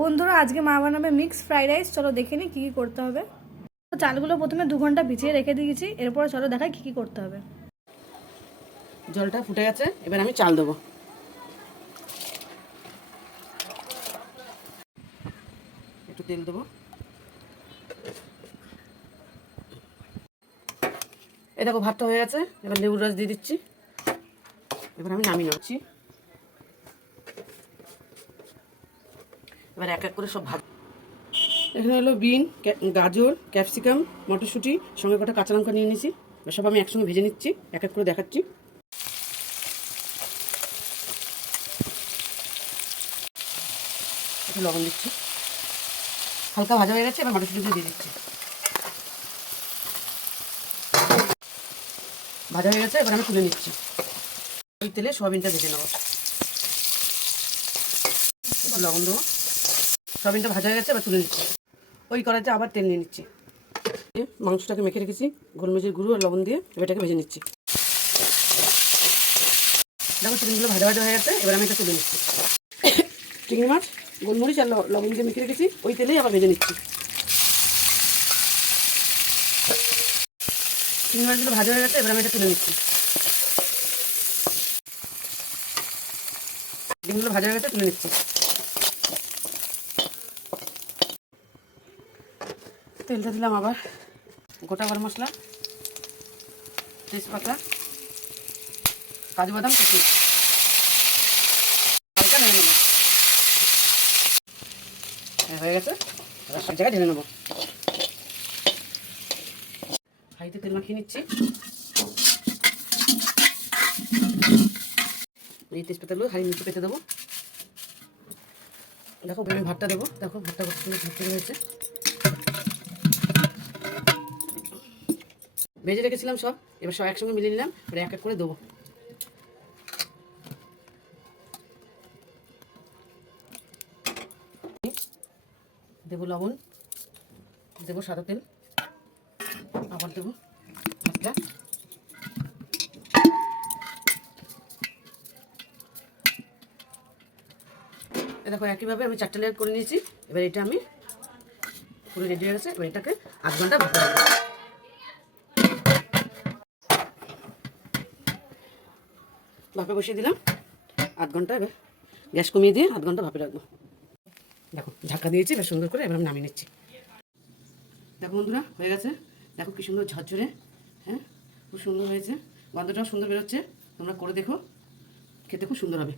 বন্ধুরা আজকে মা বানাবে মিক্স ফ্রাইড রাইস। চলো দেখে নিই কী কী করতে হবে। চালগুলো প্রথমে 2 ঘন্টা ভিজিয়ে রেখে দিয়েছি, এরপরে চলো দেখাই কী কী করতে হবে। জলটা ফুটে গেছে, এবার আমি চাল দেবো। একটু তেল দেবো। এই দেখো ভাতটা হয়ে গেছে, এবার লেবুর রস দিয়ে দিচ্ছি। এবার আমি নামিয়ে নিচ্ছি। এবার এক এক করে সব ভাত। এখানে হলো বিন, গাজর, ক্যাপসিকাম, মটরশুঁটি, সঙ্গে কটা কাঁচা লঙ্কা নিয়ে নিয়েছি। এবার সব আমি একসঙ্গে ভেজে নিচ্ছি, এক এক করে দেখাচ্ছি। একটু লবণ দিচ্ছি। হালকা ভাজা হয়ে গেছে, এবার মটরশুঁটিগুলো দিয়ে দিচ্ছি। ভাজা হয়ে গেছে, এবার আমি তুলে নিচ্ছি। ওই তেলে সয়াবিনটা ভেজে নেবো। একটু লবণ দেবো। সয়াবিনটা ভাজা হয়ে গেছে, এবার তুলে নিচ্ছি। ওই কড়াইতে আবার তেল নিয়ে নিচ্ছি। মাংসটাকে মেখে রেখেছি গোলমরিচের গুঁড়ো আর লবণ দিয়ে, এবার এটাকে ভেজে নিচ্ছি। দেখো চিকেনগুলো ভাজা ভাজা হয়ে গেছে, এবার আমি এটা তুলে নিচ্ছি। চিংড়ি মাছ গোলমরিচ আর লবণ দিয়ে মেখে রেখেছি, ওই তেলেই আবার ভেজে নিচ্ছি। চিংড়ি মাছগুলো ভাজা হয়ে গেছে, এবার আমি এটা তুলে নিচ্ছি। ডিমগুলো ভাজা হয়ে গেছে, তুলে নিচ্ছি। তেলটা দিলাম আবার গোটা গরম মশলা, তেজপাতা, কাজু বাদাম কুচি, হালকা ঢেলে নেবো। হয়ে গেছে, এবার সব জায়গায় ঢেলে নেবো। হাঁড়িতে তেল মাখিয়ে নিচ্ছি। এই তেজপাতাগুলো হাঁড়ির নিচে পেতে দেবো। দেখো আমি ভাতটা দেবো। দেখো ভাতটা কত সুন্দর ঝরঝরে হয়েছে। ভেজে রেখেছিলাম সব, এবার সব একসঙ্গে মিলিয়ে নিলাম, এবার এক এক করে দেবো। দেবো লবণ, দেবো সাদা তেল, আবার দেবো ভাতটা। দেখো একইভাবে আমি 4টে লেয়ার করে নিয়েছি। এবার এটা আমি পুরো রেডি হয়ে গেছে, এবার এটাকে 8 ঘন্টা ভাপে রাখবো। ভাপে বসিয়ে দিলাম 8 ঘন্টা। এবার গ্যাস কমিয়ে দিয়ে 8 ঘন্টা ভাপে রাখবো। দেখো ঢাকা দিয়েছি বেশ সুন্দর করে, এবার আমি নামিয়ে নিচ্ছি। দেখো বন্ধুরা হয়ে গেছে, দেখো কি সুন্দর ঝরঝরে। হ্যাঁ খুব সুন্দর হয়েছে, গন্ধটাও সুন্দর বেরোচ্ছে। তোমরা করে দেখো, খেতে খুব সুন্দর হবে।